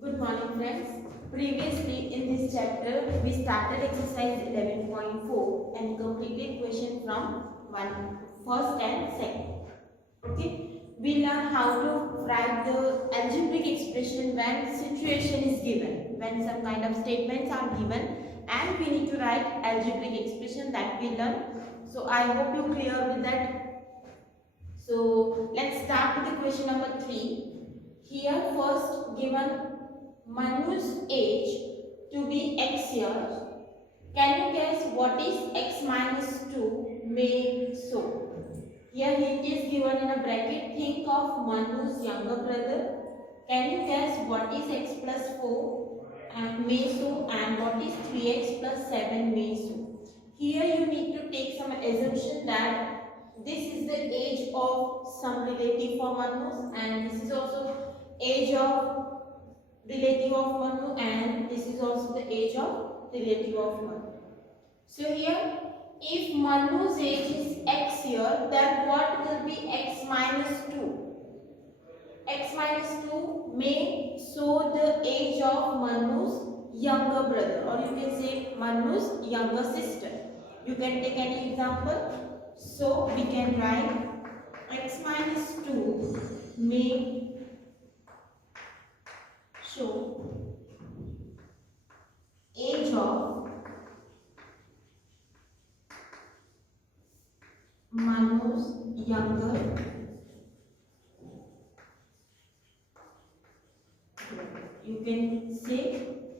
Good morning friends. Previously in this chapter we started exercise 11.4 and completed question from first and second. Okay. We learn how to write the algebraic expression when situation is given. When some kind of statements are given and we need to write algebraic expression that we learn. So I hope you clear with that. So let's start with the question number 3. Here first given Manu's age to be x years. Can you guess what is x minus 2 may so? Here it is given in a bracket. Think of Manu's younger brother. Can you guess what is x plus 4 and may so, and what is 3x plus 7 may so? Here you need to take some assumption that this is the age of some relative for Manu's and this is also age of relative of Manu and this is also the age of relative of Manu. So here if Manu's age is x year, then what will be x minus 2? X minus 2 may show the age of Manu's younger brother, or you can say Manu's younger sister. You can take any example. So we can write x minus 2 may show age of Manu's younger brother. You can say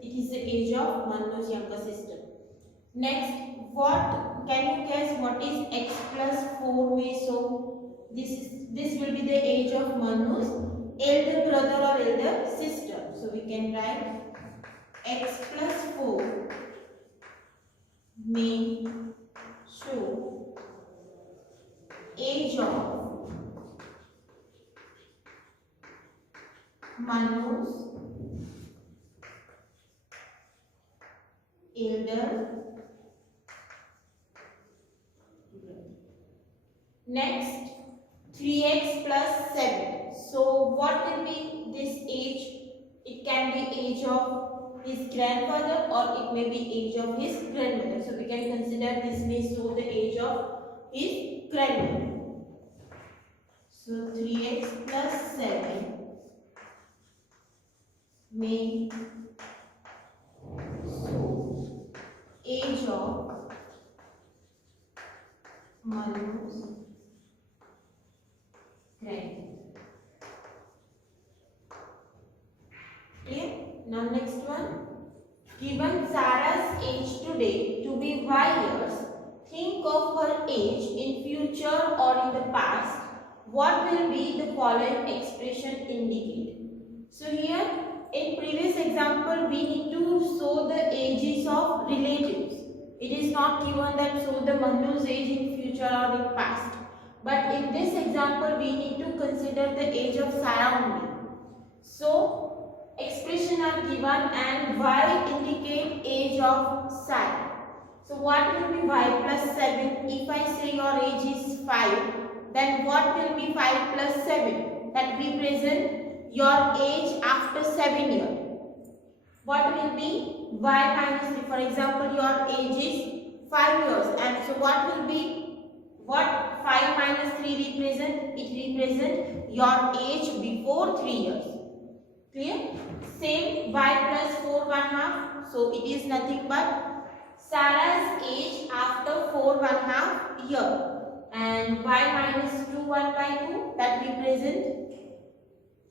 it is the age of Manu's younger sister. Next, what can you guess what is x plus 4 may so? This will be the age of Manu's elder brother or elder sister. So we can write x plus 4 may show age of Manu's elder. Next, 3x plus 7. So what will be this age? It can be age of his grandfather or it may be age of his grandmother. So we can consider this may show the age of his grandmother. So 3x plus 7 may show age of Manu's grandmother. Clear? Now next one. Given Sarah's age today to be y years, think of her age in future or in the past. What will be the following expression indicate? So here in previous example we need to show the ages of relatives. It is not given that show the Manu's age in future or in past. But in this example we need to consider the age of Sarah only. So expression are given and y indicate age of Sarah. So what will be y plus 7? If I say your age is 5, then what will be 5 plus 7? That represent your age after 7 years. What will be y minus 3? For example, your age is 5 years, and so what will be, what 5 minus 3 represent? It represent your age before 3 years. Clear? Same y plus 4 1/2. So it is nothing but Sarah's age after 4 1/2 year. And y minus 2 1/2 that represent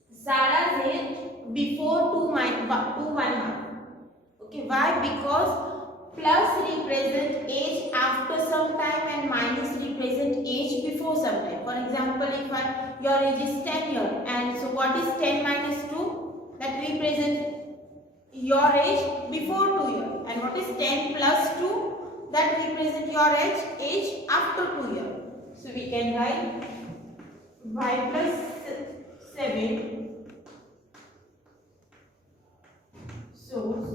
Sarah's age before 2 1/2. Okay, why? Because plus represent age after some time and minus represent age before some time. For example, if your age is 10 years, and so what is 10 minus 2? That represent your age before 2 years. And what is 10 plus 2? That represent your age after 2 years. So we can write y plus 7 shows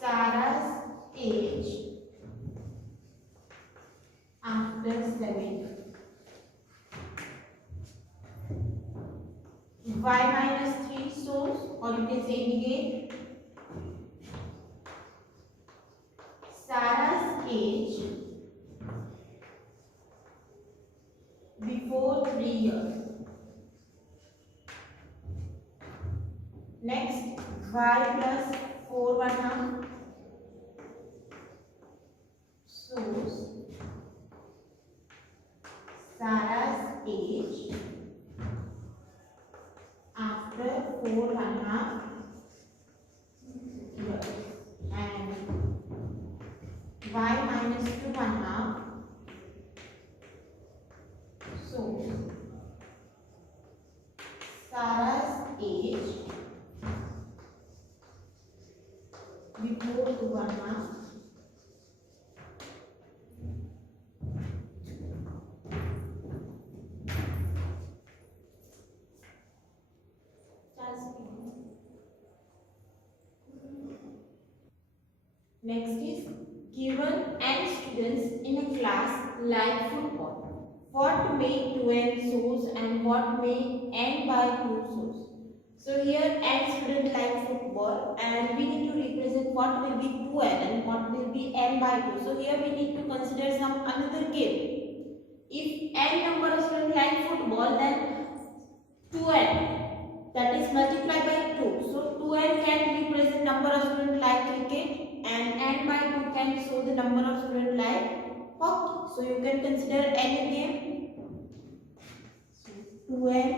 Sarah's age after 7 years. y minus 3 source, or you can say indicate Sarah's age before 3 years. Next, y plus 4 1/2 shows Sarah's age after 4 1/2 years, and y minus 2 1/2 shows Sarah's age before 2 1/2 Next is given n students in a class like football. What make 2n shows and what make n by 2 shows. So here n students like football, and we need to represent what will be 2n and what will be n by 2. So here we need to consider some another game. If n number of students like football, then 2n, that is multiplied by 2. So 2n can represent number of students like cricket, and n by 2 can show the number of students like hockey. So you can consider any game. So 2n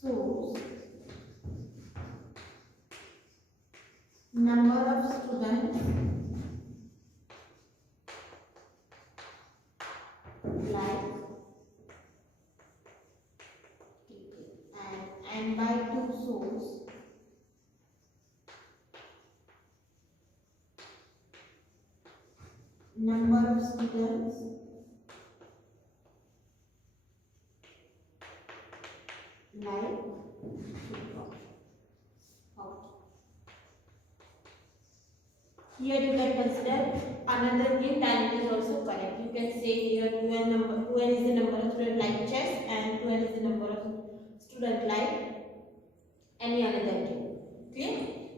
shows number of students like cricket, and n by 2 shows number of students like football. Here you can consider another game, that it is also correct. You can say here 2n is the number of students like chess, and 2n is the number of students like any another game. Clear?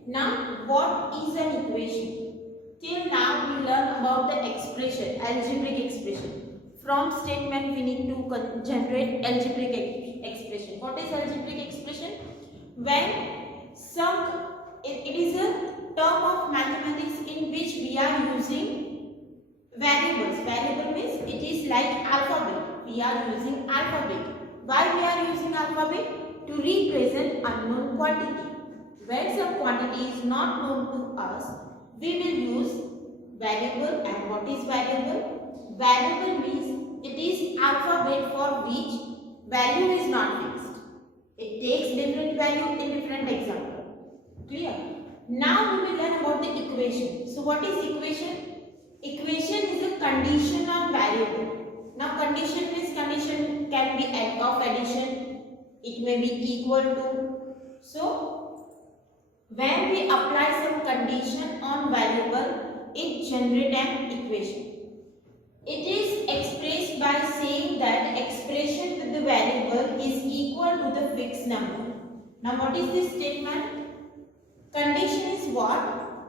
Now, what is an equation? Till now we learn about the expression, algebraic expression. From statement we need to generate algebraic expression. What is algebraic expression? When it is a term of mathematics in which we are using variables. Variable means it is like alphabet. We are using alphabet. Why we are using alphabet? To represent unknown quantity. When some quantity is not known to us, we will use variable. And what is variable? Variable means it is alphabet for which value is not fixed. It takes different value in different example. Clear? Now we will learn about the equation. So what is equation? Equation is a condition on variable. Now condition means condition can be of addition. It may be equal to. So when we apply some condition on variable, it generates an equation. It is expressed by saying that expression with the variable is equal to the fixed number. Now what is this statement? Condition is what?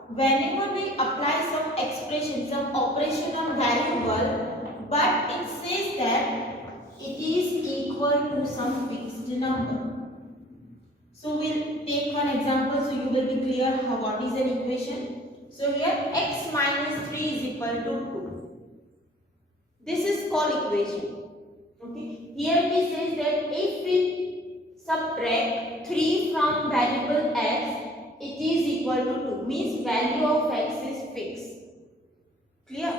Whenever we apply some expression, some operation on variable, but it says that it is equal to some fixed number. So we'll take one example so you will be clear how what is an equation. So here x minus 3 is equal to 2. This is called equation. Okay. Here it says that if we subtract 3 from variable x, it is equal to 2. Means value of x is fixed. Clear?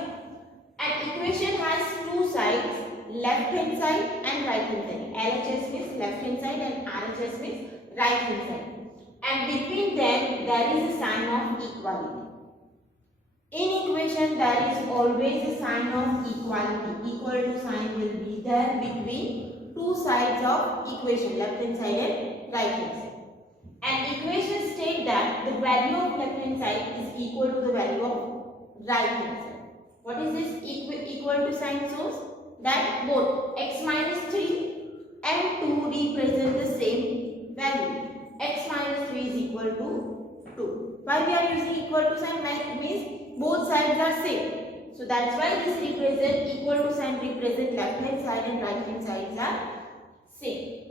An equation has two sides, left hand side and right hand side. LHS means left hand side and RHS means right hand side. And between them there is a sign of equality. In equation there is always a sign of equality. Equal to sign will be there between two sides of equation, left hand side and right hand side. And equation state that the value of left hand side is equal to the value of right hand side. What is this equal to sign shows? That both x minus 3 and 2 represent the same value. X minus 3 is equal to 2. Why we are using equal to sign? Means both sides are same. So that's why this represent equal to sign represent left hand side and right hand sides are same.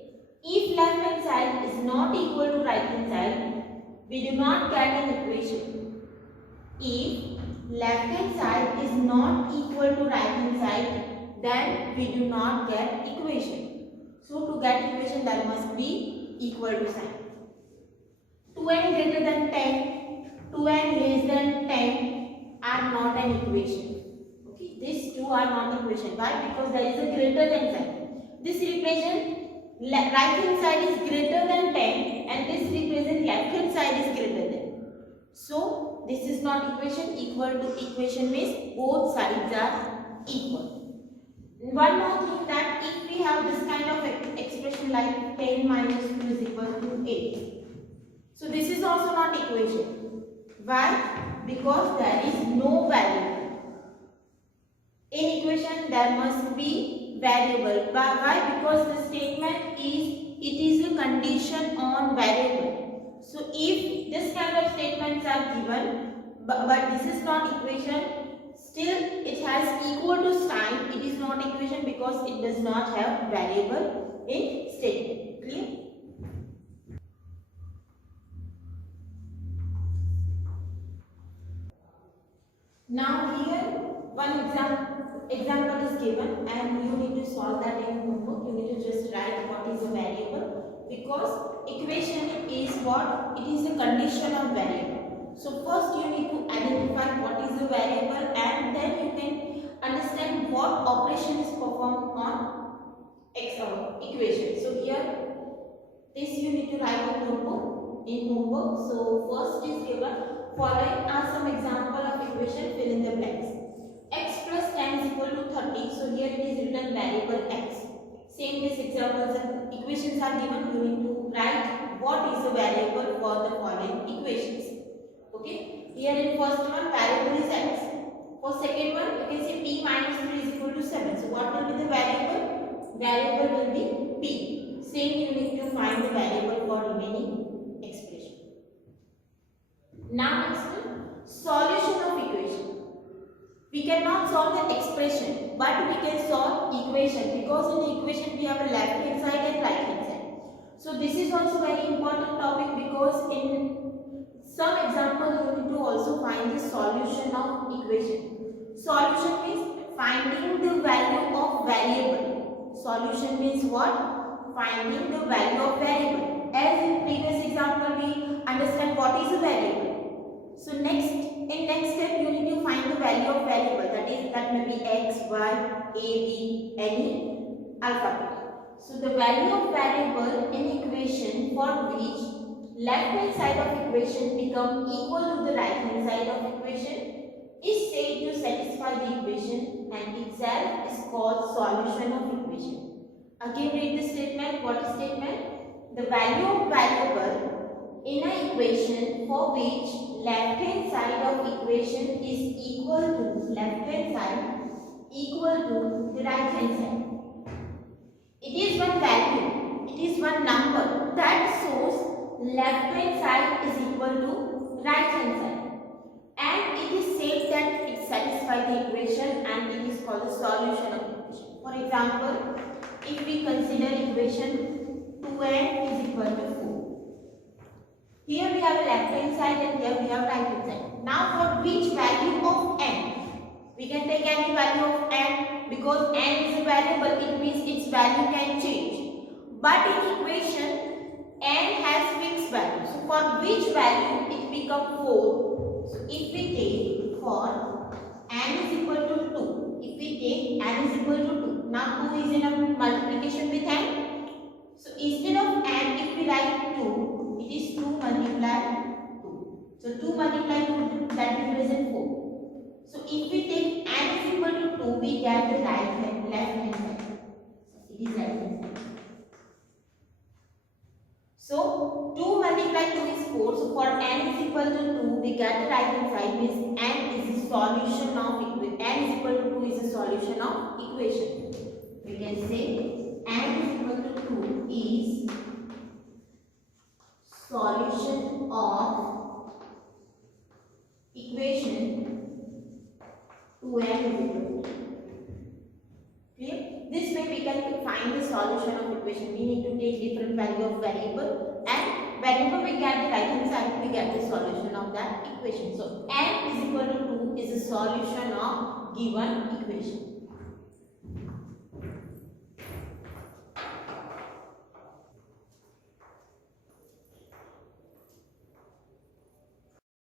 If left hand side is not equal to right hand side, we do not get an equation. If left hand side is not equal to right hand side, then we do not get equation. So to get equation, there must be equal to sign. 2n greater than 10, 2n less than 10 are not an equation. Okay, these two are not equation. Why? Because there is a greater than sign. This represent right hand side is greater than 10 and this represent left hand side is greater than. So this is not equation. Equal to equation means both sides are equal. One more thing, that if we have this kind of expression like 10 minus 2 is equal to 8. So this is also not equation. Why? Because there is no value. In equation there must be variable. Why? Because the statement is a condition on variable. So if this kind of statements are given, but this is not equation, still it has equal to sign, it is not equation because it does not have variable in statement. Clear? Now here one example is given and you need to solve that in homework. You need to just write what is a variable, because equation is what? It is a condition of variable. So first you need to identify what is a variable and then you can understand what operation is performed on equation. So here this you need to write in homework. So first is given. Following are some example of equation, fill in the blanks. X plus 10 is equal to 30. So here it is written variable x. Same these examples and equations are given. You need to write what is a variable for the following equations. Okay. Here in first one variable is x. For second one you can say p minus 3 is equal to 7. So what will be the variable? Variable will be p. Same you need to find the variable for remaining expression. Now next one, solution of equation. We cannot solve the expression, but we can solve equation, because in the equation we have a left hand side and right hand side. So this is also very important topic, because in some example you need to also find the solution of equation. Solution means finding the value of variable. Solution means what? Finding the value of variable. As in previous example we understand what is a variable. So in next step you need to find the value of variable, that may be x, y, a, b, any alphabet. So the value of variable in equation for which left hand side of equation become equal to the right hand side of equation is said to satisfy the equation and itself is called solution of equation. Again read the statement. What is statement? The value of variable in an equation for which left hand side of equation is equal to the right hand side. It is one value, it is one number that shows left hand side is equal to right hand side, and it is said that it satisfies the equation and it is called the solution of equation. For example, if we consider equation 2n is equal to 4. Here we have left hand side and here we have right hand side. Now for which value of n? We can take any value of n, because n is a variable, it means its value can change. But in equation n has fixed value. So for which value it becomes 4? So if we take for n is equal to 2. If we take n is equal to 2. Now 2 is in a multiplication with n. So instead of n, if we write 2, it is 2 multiplied 2. So 2 multiplied 2, that represents 4. So if we take n is equal to 2, we get the left hand side. It is right hand side. So 2 multiplied 2 is 4. So for n is equal to 2, we get the right hand side, means n is a solution of equation. N is equal to 2 is a solution of equation. We can say n is equal to 2 solution of equation 2n is equal to. Clear? This way we can find the solution of equation. We need to take different value of variable, and whenever we get the right hand side, we get the solution of that equation. So n is equal to 2 is the solution of given equation.